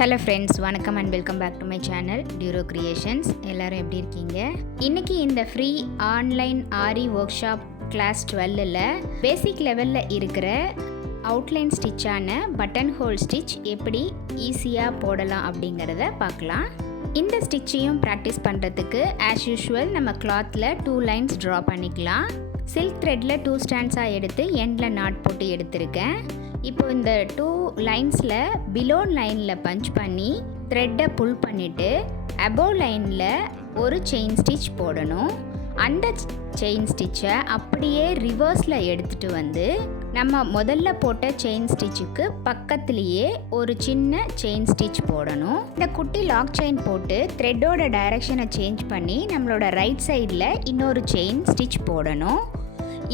Hello friends, வணக்கம் and welcome back to my channel டியூரோ creations. எல்லோரும் எப்படி இருக்கீங்க? இன்றைக்கி இந்த free online aari workshop class 12ல் பேசிக் லெவலில் இருக்கிற அவுட்லைன் ஸ்டிச்சான பட்டன் ஹோல் ஸ்டிச் எப்படி ஈஸியாக போடலாம் அப்படிங்கிறத பார்க்கலாம். இந்த ஸ்டிச்சையும் ப்ராக்டிஸ் பண்ணுறதுக்கு ஆஸ் யூஷுவல் நம்ம கிளாத்தில் 2 லைன்ஸ் ட்ரா பண்ணிக்கலாம். சில்க் த்ரெட்டில் 2 ஸ்டாண்ட்ஸாக எடுத்து எண்டில் நாட் போட்டு எடுத்திருக்கேன். இப்போ இந்த 2 லைன்ஸில் பிலோ லைனில் பஞ்ச் பண்ணி த்ரெட்டை புல் பண்ணிவிட்டு அபோவ் லைனில் ஒரு செயின் ஸ்டிச் போடணும். அந்த செயின் ஸ்டிச்சை அப்படியே ரிவர்ஸில் எடுத்துகிட்டு வந்து நம்ம முதல்ல போட்ட செயின் ஸ்டிச்சுக்கு பக்கத்துலேயே ஒரு சின்ன செயின் ஸ்டிச் போடணும். இந்த குட்டி லாக் செயின் போட்டு த்ரெட்டோட டைரக்ஷனை சேஞ்ச் பண்ணி நம்மளோட ரைட் சைடில் இன்னொரு செயின் ஸ்டிச் போடணும்.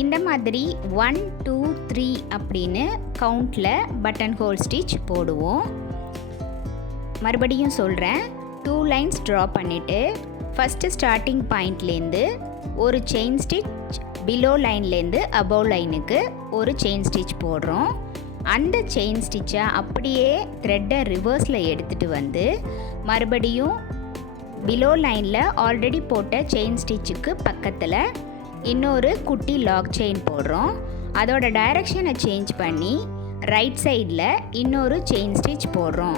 இந்த மாதிரி 1 2 3 அப்படின்னு கவுண்டில் பட்டன் ஹோல் ஸ்டிச் போடுவோம். மறுபடியும் சொல்கிறேன், 2 லைன்ஸ் ட்ரா பண்ணிவிட்டு ஃபஸ்ட்டு ஸ்டார்டிங் பாயிண்ட்லேருந்து ஒரு செயின் ஸ்டிச் பிலோ லைன்லேருந்து அபவ் லைனுக்கு ஒரு செயின் ஸ்டிச் போடுறோம். அந்த செயின் ஸ்டிச்சை அப்படியே த்ரெட்டை ரிவர்ஸில் எடுத்துகிட்டு வந்து மறுபடியும் பிலோ லைனில் ஆல்ரெடி போட்ட செயின் ஸ்டிச்சுக்கு பக்கத்தில் இன்னொரு குட்டி லாக் செயின் போடுறோம். அதோட டைரக்ஷனை சேஞ்ச் பண்ணி ரைட் சைடில் இன்னொரு செயின் ஸ்டிச் போடுறோம்.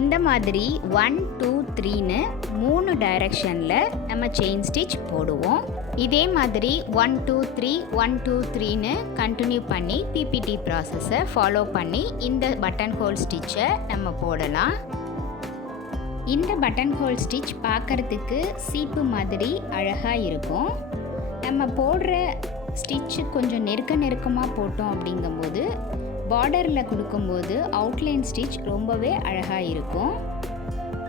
இந்த மாதிரி 1 2 3ன்னு 3 டைரக்ஷனில் நம்ம செயின் ஸ்டிச் போடுவோம். இதே மாதிரி 1 2 3 1 2 3ன்னு கண்டினியூ பண்ணி பிபிடி ப்ராசஸை ஃபாலோ பண்ணி இந்த பட்டன் ஹோல் ஸ்டிச்சை நம்ம போடலாம். இந்த பட்டன் ஹோல் ஸ்டிச் பார்க்குறதுக்கு சீப்பு மாதிரி அழகாக இருக்கும். நம்ம போடுற ஸ்டிச்சு கொஞ்சம் நெருக்கமாக போட்டோம் அப்படிங்கும்போது பார்டரில் கொடுக்கும்போது அவுட்லைன் ஸ்டிச் ரொம்பவே அழகாக இருக்கும்.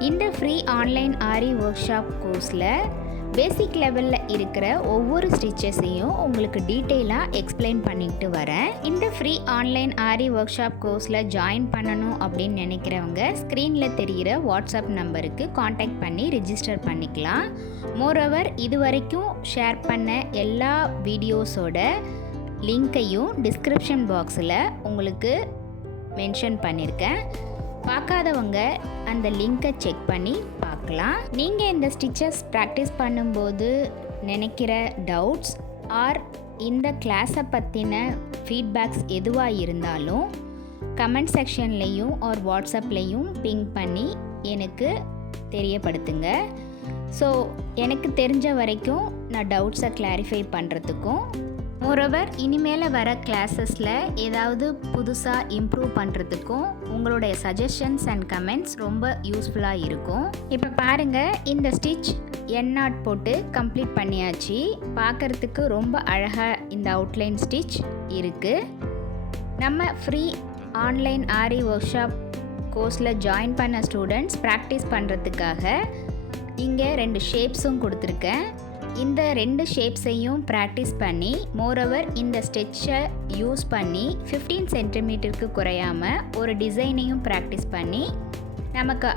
இந்த free online aari work shop கோர்ஸில் பேசிக் லெவலில் இருக்கிற ஒவ்வொரு ஸ்டிச்சஸையும் உங்களுக்கு டீட்டெயிலாக எக்ஸ்பிளைன் பண்ணிட்டு வரேன். இந்த free online aari work shop கோர்ஸில் ஜாயின் பண்ணணும் அப்படின்னு நினைக்கிறவங்க ஸ்க்ரீனில் தெரிகிற வாட்ஸ்அப் நம்பருக்கு காண்டாக்ட் பண்ணி ரிஜிஸ்டர் பண்ணிக்கலாம். மோரோவர் இது வரைக்கும் ஷேர் பண்ண எல்லா வீடியோஸோட லிங்க்கையும் டிஸ்கிரிப்ஷன் பாக்ஸில் உங்களுக்கு மென்ஷன் பண்ணியிருக்கேன். பார்க்காதவங்க அந்த லிங்கை செக் பண்ணி பார்க்கலாம். நீங்கள் இந்த ஸ்டிச்சஸ் ப்ராக்டிஸ் பண்ணும்போது நினைக்கிற டவுட்ஸ் ஆர் இந்த கிளாஸை பற்றின ஃபீட்பேக்ஸ் எதுவாக இருந்தாலும் கமெண்ட் செக்ஷன்லேயும் ஆர் வாட்ஸ்அப்லேயும் பிங் பண்ணி எனக்கு தெரியப்படுத்துங்க. ஸோ எனக்கு தெரிஞ்ச வரைக்கும் நான் டவுட்ஸை கிளாரிஃபை பண்ணுறதுக்கும் மோரோவர் இனிமேல் வர கிளாஸஸில் ஏதாவது புதுசாக இம்ப்ரூவ் பண்ணுறதுக்கும் உங்களுடைய சஜஷன்ஸ் அண்ட் கமெண்ட்ஸ் ரொம்ப யூஸ்ஃபுல்லாக இருக்கும். இப்போ பாருங்கள், இந்த ஸ்டிச் நாட் போட்டு கம்ப்ளீட் பண்ணியாச்சு. பார்க்குறதுக்கு ரொம்ப அழகாக இந்த அவுட்லைன் ஸ்டிச் இருக்குது. நம்ம free online aari work shop கோர்ஸில் ஜாயின் பண்ண ஸ்டூடெண்ட்ஸ் ப்ராக்டிஸ் பண்ணுறதுக்காக இங்கே 2 ஷேப்ஸும் கொடுத்துருக்கேன். இந்த 2 ஷேப்ஸையும் ப்ராக்டிஸ் பண்ணி மோரோவர் இந்த ஸ்டிச்சை யூஸ் பண்ணி 15 சென்டிமீட்டருக்கு குறையாமல் ஒரு டிசைனையும் ப்ராக்டிஸ் பண்ணி நமக்கு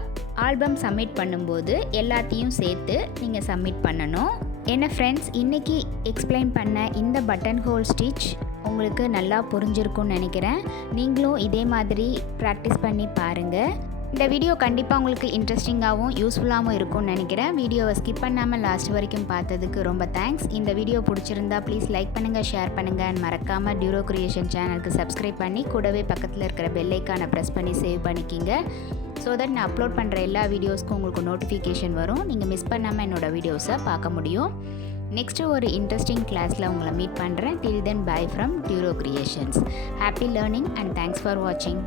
ஆல்பம் சப்மிட் பண்ணும்போது எல்லாத்தையும் சேர்த்து நீங்கள் சப்மிட் பண்ணணும். என்ன ஃப்ரெண்ட்ஸ், இன்றைக்கி எக்ஸ்பிளைன் பண்ண இந்த பட்டன் ஹோல் ஸ்டிச் உங்களுக்கு நல்லா புரிஞ்சிருக்கும்னு நினைக்கிறேன். நீங்களும் இதே மாதிரி ப்ராக்டிஸ் பண்ணி பாருங்கள். இந்த வீடியோ கண்டிப்பாக உங்களுக்கு இன்ட்ரெஸ்டிங்காகவும் யூஸ்ஃபுல்லாகவும் இருக்கும்னு நினைக்கிறேன். வீடியோவை ஸ்கிப் பண்ணாமல் லாஸ்ட் வரைக்கும் பார்த்ததுக்கு ரொம்ப தேங்க்ஸ். இந்த வீடியோ பிடிச்சிருந்தா ப்ளீஸ் லைக் பண்ணுங்கள், ஷேர் பண்ணுங்கள் அண்ட் மறக்காமல் டியூரோ கிரியேஷன் சேனலுக்கு சப்ஸ்கிரைப் பண்ணி கூடவே பக்கத்தில் இருக்கிற பெல் ஐக்கானை ப்ரெஸ் பண்ணி சேவ் பண்ணிக்கிங்க. ஸோ தட் நான் அப்லோட் பண்ணுற எல்லா வீடியோஸ்க்கும் உங்களுக்கு நோட்டிஃபிகேஷன் வரும். நீங்கள் மிஸ் பண்ணாமல் என்னோடய வீடியோஸை பார்க்க முடியும். நெக்ஸ்ட்டு ஒரு இன்ட்ரெஸ்டிங் கிளாஸில் உங்களை மீட் பண்ணுறேன். Till then bye from Duro Creations. Happy learning and thanks for வாட்சிங்.